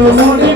Hallelujah.